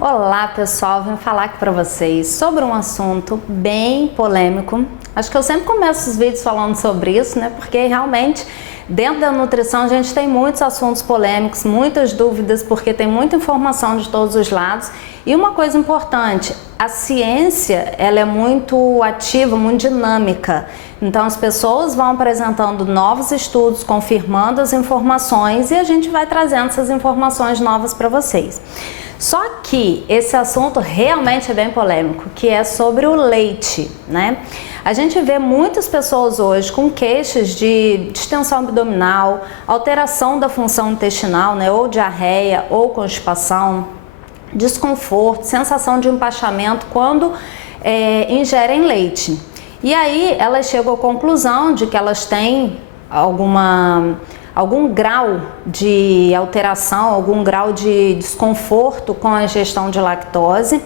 Olá pessoal, vim falar aqui para vocês sobre um assunto bem polêmico. Acho que eu sempre começo os vídeos falando sobre isso, né? Porque realmente dentro da nutrição a gente tem muitos assuntos polêmicos, muitas dúvidas, porque tem muita informação de todos os lados. E uma coisa importante, a ciência ela é muito ativa, muito dinâmica. Então as pessoas vão apresentando novos estudos, confirmando as informações e a gente vai trazendo essas informações novas para vocês. Só que esse assunto realmente é bem polêmico, que é sobre o leite, né? A gente vê muitas pessoas hoje com queixas de distensão abdominal, alteração da função intestinal, né? Ou diarreia, ou constipação, desconforto, sensação de empachamento quando ingerem leite. E aí elas chegam à conclusão de que elas têm algum grau de alteração, algum grau de desconforto com a ingestão de lactose.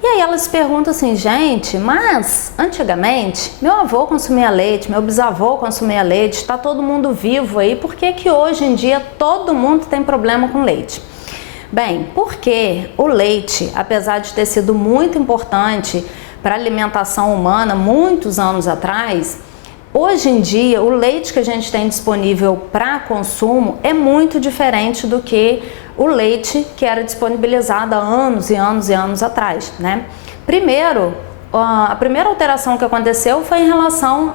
E aí elas perguntam assim, gente, mas antigamente meu avô consumia leite, meu bisavô consumia leite, está todo mundo vivo aí, por que que hoje em dia todo mundo tem problema com leite? Bem, porque o leite, apesar de ter sido muito importante para a alimentação humana muitos anos atrás, hoje em dia, o leite que a gente tem disponível para consumo é muito diferente do que o leite que era disponibilizado há anos e anos e anos atrás, né? Primeiro, a primeira alteração que aconteceu foi em relação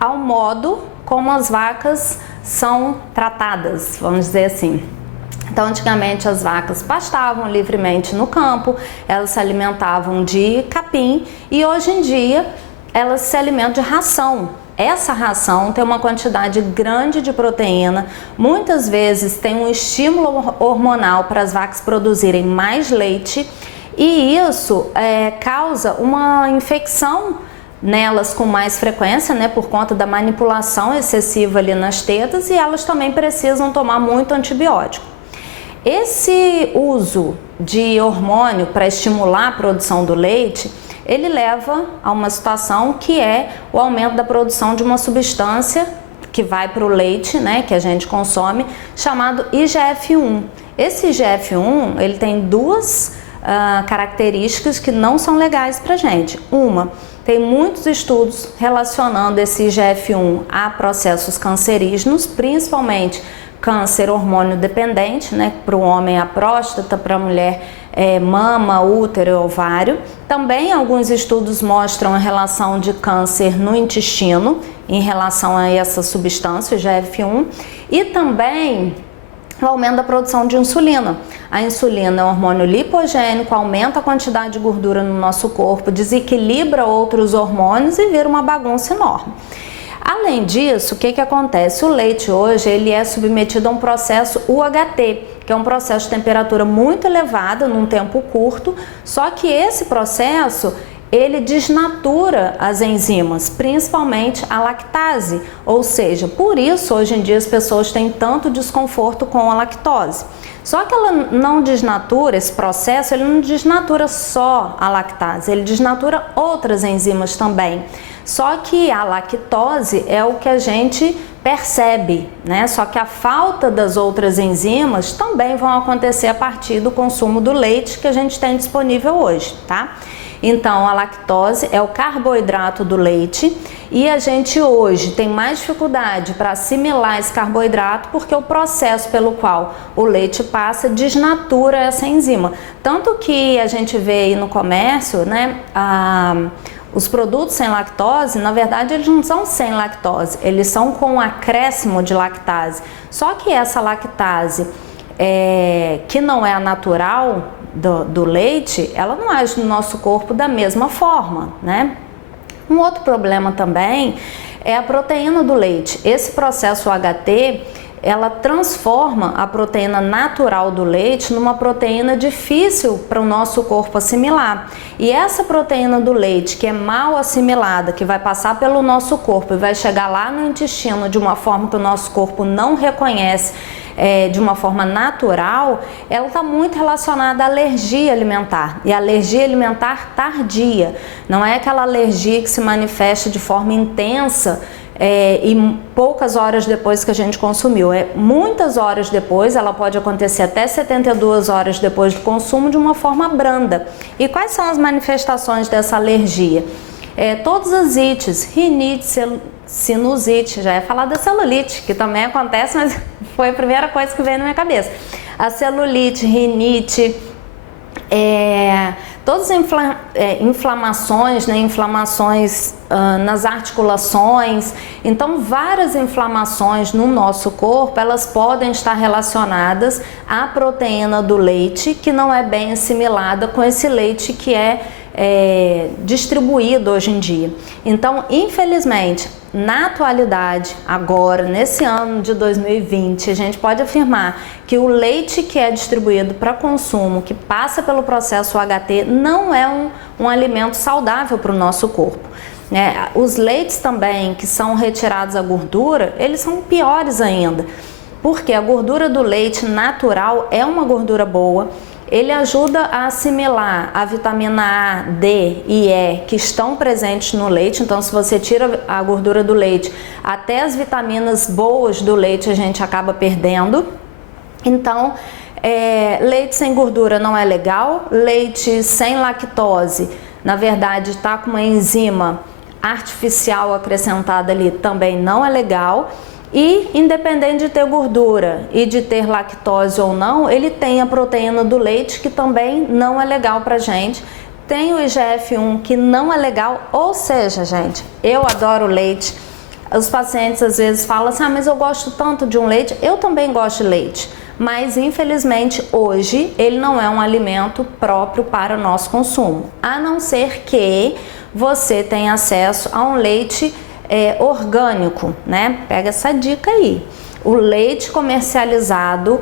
ao modo como as vacas são tratadas, vamos dizer assim. Então, antigamente as vacas pastavam livremente no campo, elas se alimentavam de capim e hoje em dia elas se alimentam de ração. Essa ração tem uma quantidade grande de proteína, muitas vezes tem um estímulo hormonal para as vacas produzirem mais leite e isso causa uma infecção nelas com mais frequência, né, por conta da manipulação excessiva ali nas tetas e elas também precisam tomar muito antibiótico. Esse uso de hormônio para estimular a produção do leite ele leva a uma situação que é o aumento da produção de uma substância que vai para o leite, né, que a gente consome, chamado IGF-1. Esse IGF-1, ele tem duas características que não são legais para a gente. Uma, tem muitos estudos relacionando esse IGF-1 a processos cancerígenos, principalmente câncer hormônio dependente, né, para o homem a próstata, para a mulher mama, útero e ovário. Também alguns estudos mostram a relação de câncer no intestino em relação a essa substância, o IGF-1, e também o aumento da produção de insulina. A insulina é um hormônio lipogênico, aumenta a quantidade de gordura no nosso corpo, desequilibra outros hormônios e vira uma bagunça enorme. Além disso, o que acontece? O leite hoje ele é submetido a um processo UHT, que é um processo de temperatura muito elevada num tempo curto, só que esse processo ele desnatura as enzimas, principalmente a lactase, ou seja, por isso hoje em dia as pessoas têm tanto desconforto com a lactose. Só que ela não desnatura, esse processo, ele não desnatura só a lactase, ele desnatura outras enzimas também. Só que a lactose é o que a gente percebe, né? Só que a falta das outras enzimas também vão acontecer a partir do consumo do leite que a gente tem disponível hoje, tá? Então, a lactose é o carboidrato do leite e a gente hoje tem mais dificuldade para assimilar esse carboidrato porque o processo pelo qual o leite passa desnatura essa enzima. Tanto que a gente vê aí no comércio, né, os produtos sem lactose, na verdade, eles não são sem lactose, eles são com acréscimo de lactase. Só que essa lactase, que não é a natural do leite, ela não age no nosso corpo da mesma forma, né? Um outro problema também é a proteína do leite. Esse processo UHT, ela transforma a proteína natural do leite numa proteína difícil para o nosso corpo assimilar. E essa proteína do leite que é mal assimilada, que vai passar pelo nosso corpo e vai chegar lá no intestino de uma forma que o nosso corpo não reconhece, de uma forma natural, ela está muito relacionada à alergia alimentar e alergia alimentar tardia. Não é aquela alergia que se manifesta de forma intensa e poucas horas depois que a gente consumiu. Muitas horas depois, ela pode acontecer até 72 horas depois do consumo de uma forma branda. E quais são as manifestações dessa alergia? Todas as ites, rinite, sinusite, já ia falar da celulite, que também acontece, mas foi a primeira coisa que veio na minha cabeça. A celulite, rinite, todas as inflamações, né, inflamações nas articulações. Então, várias inflamações no nosso corpo, elas podem estar relacionadas à proteína do leite, que não é bem assimilada com esse leite que é distribuído hoje em dia. Então, infelizmente, na atualidade, agora, nesse ano de 2020, a gente pode afirmar que o leite que é distribuído para consumo, que passa pelo processo UHT, não é um alimento saudável para o nosso corpo. Os leites também que são retirados a gordura, eles são piores ainda, porque a gordura do leite natural é uma gordura boa. Ele ajuda a assimilar a vitamina A, D e E que estão presentes no leite. Então, se você tira a gordura do leite, até as vitaminas boas do leite a gente acaba perdendo. Então, leite sem gordura não é legal. Leite sem lactose, na verdade, está com uma enzima artificial acrescentada ali, também não é legal. E independente de ter gordura e de ter lactose ou não, ele tem a proteína do leite, que também não é legal pra gente. Tem o IGF-1, que não é legal, ou seja, gente, eu adoro leite. Os pacientes às vezes falam assim, mas eu gosto tanto de um leite. Eu também gosto de leite, mas infelizmente hoje ele não é um alimento próprio para o nosso consumo, a não ser que você tenha acesso a um leite orgânico, né? Pega essa dica aí. O leite comercializado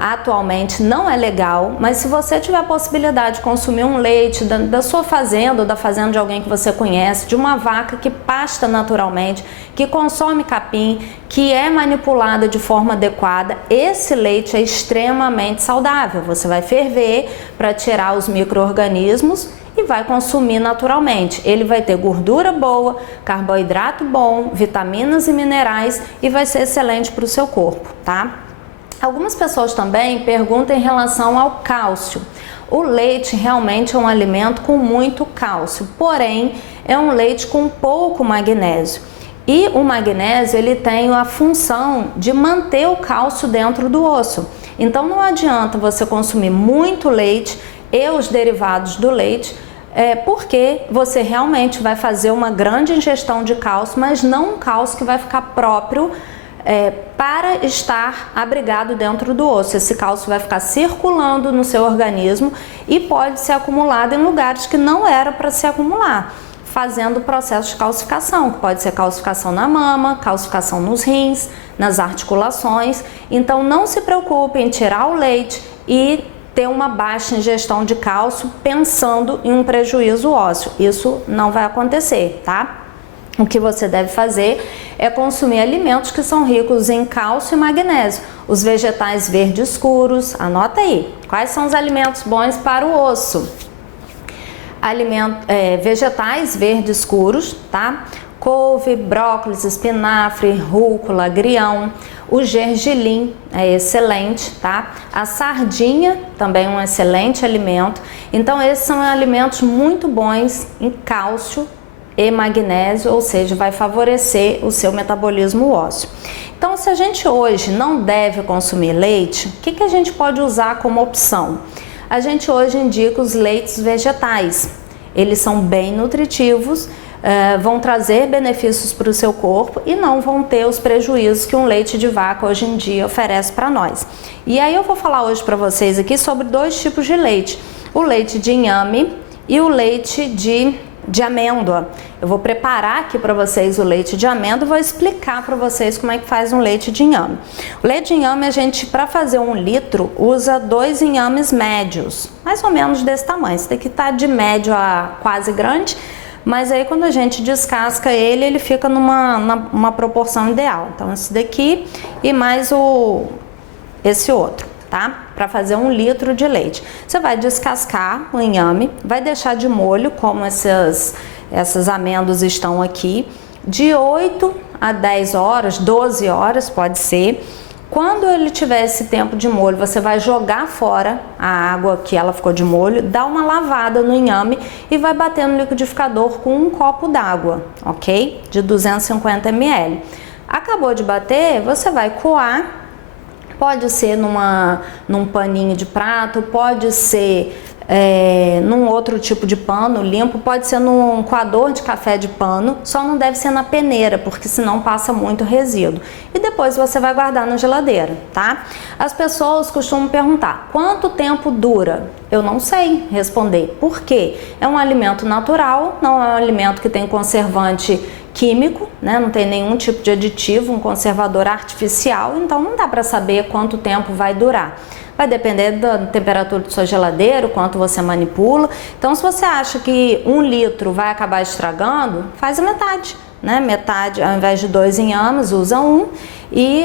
atualmente não é legal, mas se você tiver a possibilidade de consumir um leite da sua fazenda ou da fazenda de alguém que você conhece, de uma vaca que pasta naturalmente, que consome capim, que é manipulada de forma adequada, esse leite é extremamente saudável. Você vai ferver para tirar os micro-organismos e vai consumir naturalmente. Ele vai ter gordura boa, carboidrato bom, vitaminas e minerais e vai ser excelente para o seu corpo, tá? Algumas pessoas também perguntam em relação ao cálcio. O leite realmente é um alimento com muito cálcio, porém é um leite com pouco magnésio. E o magnésio, ele tem a função de manter o cálcio dentro do osso. Então não adianta você consumir muito leite e os derivados do leite, porque você realmente vai fazer uma grande ingestão de cálcio, mas não um cálcio que vai ficar próprio para estar abrigado dentro do osso. Esse cálcio vai ficar circulando no seu organismo e pode ser acumulado em lugares que não era para se acumular, fazendo o processo de calcificação, que pode ser calcificação na mama, calcificação nos rins, nas articulações. Então não se preocupe em tirar o leite e ter uma baixa ingestão de cálcio pensando em um prejuízo ósseo. Isso não vai acontecer, tá? O que você deve fazer é consumir alimentos que são ricos em cálcio e magnésio. Os vegetais verdes escuros, anota aí. Quais são os alimentos bons para o osso? Vegetais verdes escuros, tá? Couve, brócolis, espinafre, rúcula, agrião. O gergelim é excelente, tá? A sardinha também é um excelente alimento. Então esses são alimentos muito bons em cálcio e magnésio, ou seja, vai favorecer o seu metabolismo ósseo. Então, se a gente hoje não deve consumir leite, o que a gente pode usar como opção? A gente hoje indica os leites vegetais. Eles são bem nutritivos, vão trazer benefícios para o seu corpo e não vão ter os prejuízos que um leite de vaca hoje em dia oferece para nós. E aí eu vou falar hoje para vocês aqui sobre dois tipos de leite. O leite de inhame e o leite de amêndoa. Eu vou preparar aqui para vocês o leite de amêndoa e vou explicar para vocês como é que faz um leite de inhame. O leite de inhame, a gente, para fazer 1 litro, usa 2 inhames médios, mais ou menos desse tamanho. Esse daqui tá de médio a quase grande, mas aí quando a gente descasca ele, ele fica numa proporção ideal. Então esse daqui e mais esse outro, tá? Para fazer 1 litro de leite. Você vai descascar o inhame, vai deixar de molho, como essas amêndoas estão aqui. de 8 a 10 horas, 12 horas pode ser. Quando ele tiver esse tempo de molho, você vai jogar fora a água que ela ficou de molho, dá uma lavada no inhame e vai bater no liquidificador com um copo d'água, ok? De 250 ml. Acabou de bater, você vai coar, pode ser num paninho de prato, pode ser num outro tipo de pano limpo, pode ser num coador de café de pano, só não deve ser na peneira, porque senão passa muito resíduo. E depois você vai guardar na geladeira, tá? As pessoas costumam perguntar, quanto tempo dura? Eu não sei responder. Por quê? É um alimento natural, não é um alimento que tem conservante químico, né? Não tem nenhum tipo de aditivo, um conservador artificial, então não dá para saber quanto tempo vai durar. Vai depender da temperatura do seu geladeiro, quanto você manipula. Então, se você acha que 1 litro vai acabar estragando, faz a metade, né? Metade, ao invés de 2 inhames, usa 1 e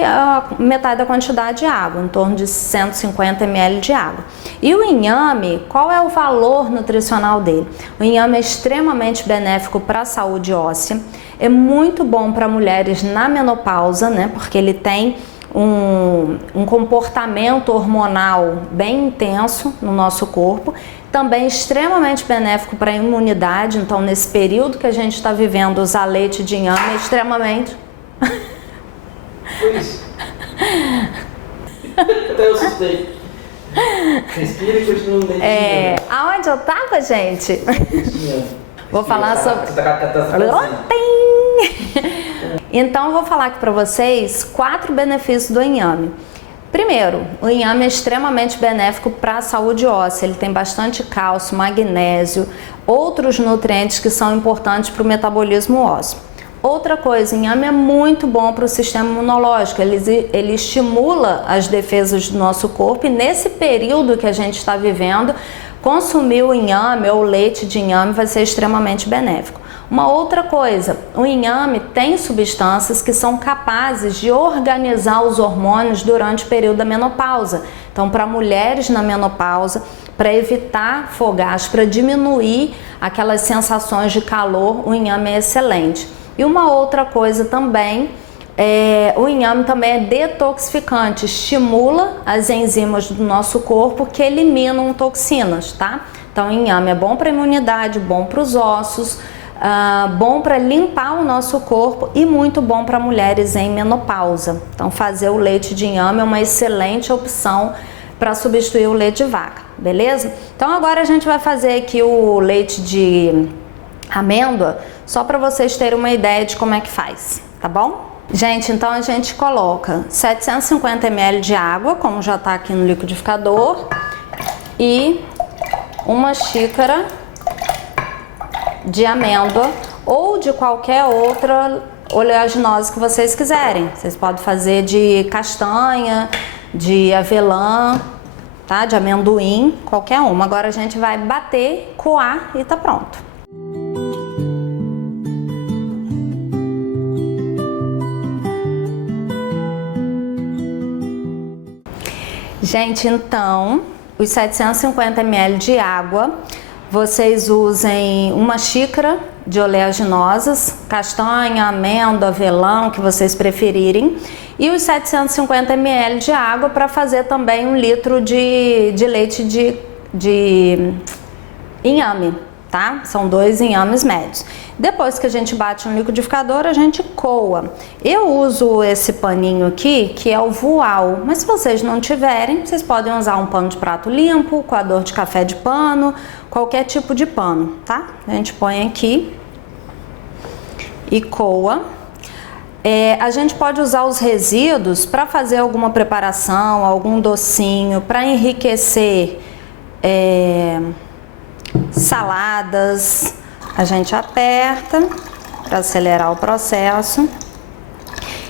metade da quantidade de água, em torno de 150 ml de água. E o inhame, qual é o valor nutricional dele? O inhame é extremamente benéfico para a saúde óssea, é muito bom para mulheres na menopausa, né? Porque ele tem um comportamento hormonal bem intenso no nosso corpo, também extremamente benéfico para a imunidade. Então, nesse período que a gente está vivendo, usar leite de inhame é extremamente... Foi isso. Até eu assustei. Respira e continua no leite de inhame. Aonde eu tava, gente? Vou falar sobre... Você tá Então, eu vou falar aqui para vocês 4 benefícios do inhame. Primeiro, o inhame é extremamente benéfico para a saúde óssea. Ele tem bastante cálcio, magnésio, outros nutrientes que são importantes para o metabolismo ósseo. Outra coisa, o inhame é muito bom para o sistema imunológico. Ele estimula as defesas do nosso corpo e nesse período que a gente está vivendo, consumir o inhame ou leite de inhame vai ser extremamente benéfico. Uma outra coisa, o inhame tem substâncias que são capazes de organizar os hormônios durante o período da menopausa. Então, para mulheres na menopausa, para evitar fogacho, para diminuir aquelas sensações de calor, o inhame é excelente. E uma outra coisa também, o inhame também é detoxificante, estimula as enzimas do nosso corpo que eliminam toxinas, tá? Então, o inhame é bom para a imunidade, bom para os ossos, bom para limpar o nosso corpo e muito bom para mulheres em menopausa. Então, fazer o leite de inhame é uma excelente opção para substituir o leite de vaca, beleza? Então, agora a gente vai fazer aqui o leite de amêndoa, só para vocês terem uma ideia de como é que faz, tá bom? Gente, então a gente coloca 750 ml de água, como já está aqui no liquidificador, e 1 xícara de amêndoa ou de qualquer outra oleaginosa que vocês quiserem. Vocês podem fazer de castanha, de avelã, tá? De amendoim, qualquer uma. Agora a gente vai bater, coar e tá pronto. Gente, então, os 750 ml de água, vocês usem 1 xícara de oleaginosas, castanha, amêndoa, avelã, que vocês preferirem, e os 750 ml de água para fazer também 1 litro de leite de inhame, tá? São 2 inhames médios. Depois que a gente bate no liquidificador, a gente coa. Eu uso esse paninho aqui, que é o voal, mas se vocês não tiverem, vocês podem usar um pano de prato limpo, coador de café de pano, qualquer tipo de pano, tá? A gente põe aqui e coa. A gente pode usar os resíduos para fazer alguma preparação, algum docinho, para enriquecer saladas. A gente aperta para acelerar o processo.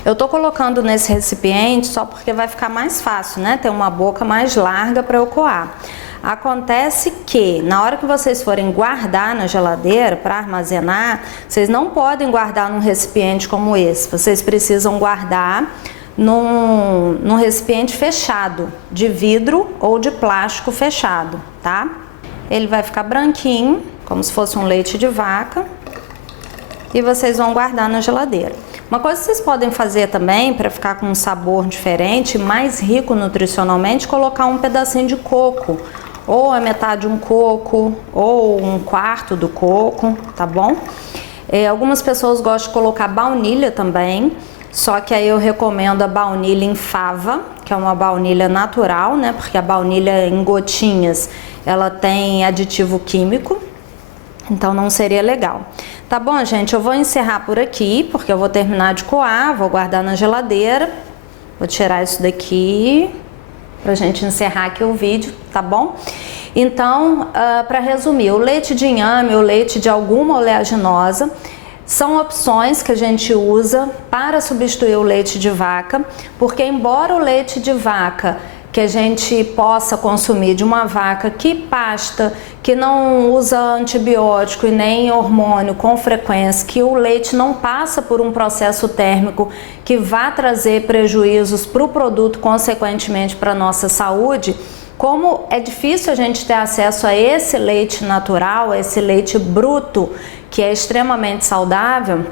Eu tô colocando nesse recipiente só porque vai ficar mais fácil, né? Tem uma boca mais larga para eu coar. Acontece que na hora que vocês forem guardar na geladeira para armazenar, vocês não podem guardar num recipiente como esse. Vocês precisam guardar num recipiente fechado, de vidro ou de plástico fechado, tá? Ele vai ficar branquinho, como se fosse um leite de vaca. e vocês vão guardar na geladeira. Uma coisa que vocês podem fazer também para ficar com um sabor diferente, mais rico nutricionalmente, colocar um pedacinho de coco, ou a metade de um coco, ou um quarto do coco, tá bom? Algumas pessoas gostam de colocar baunilha também, só que aí eu recomendo a baunilha em fava, que é uma baunilha natural, né? Porque a baunilha em gotinhas, ela tem aditivo químico, então não seria legal. Tá bom, gente? Eu vou encerrar por aqui, porque eu vou terminar de coar, vou guardar na geladeira. Vou tirar isso daqui pra gente encerrar aqui o vídeo, tá bom? Então, para resumir, o leite de inhame, o leite de alguma oleaginosa, são opções que a gente usa para substituir o leite de vaca, porque embora o leite de vaca que a gente possa consumir de uma vaca que pasta, que não usa antibiótico e nem hormônio com frequência, que o leite não passa por um processo térmico que vá trazer prejuízos para o produto, consequentemente para a nossa saúde, como é difícil a gente ter acesso a esse leite natural, a esse leite bruto, que é extremamente saudável,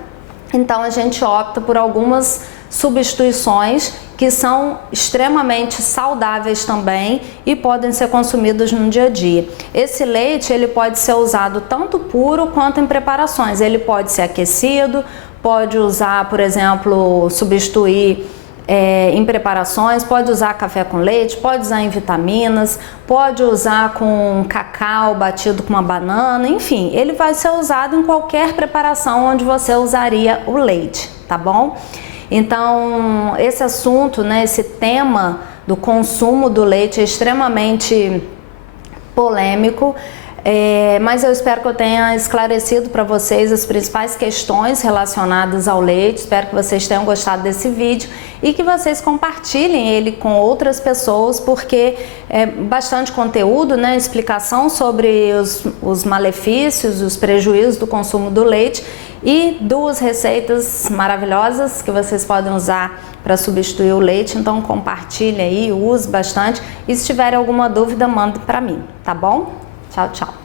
então a gente opta por algumas substituições que são extremamente saudáveis também e podem ser consumidas no dia a dia. Esse leite ele pode ser usado tanto puro quanto em preparações. Ele pode ser aquecido, pode usar, por exemplo, substituir em preparações, pode usar café com leite, pode usar em vitaminas, pode usar com cacau batido com uma banana, enfim, ele vai ser usado em qualquer preparação onde você usaria o leite, tá bom? Então, esse assunto, né, esse tema do consumo do leite é extremamente polêmico, mas eu espero que eu tenha esclarecido para vocês as principais questões relacionadas ao leite. Espero que vocês tenham gostado desse vídeo e que vocês compartilhem ele com outras pessoas, porque é bastante conteúdo, né, explicação sobre os malefícios, os prejuízos do consumo do leite e 2 receitas maravilhosas que vocês podem usar para substituir o leite. Então compartilhe aí, use bastante e se tiver alguma dúvida, manda para mim, tá bom? Tchau, tchau.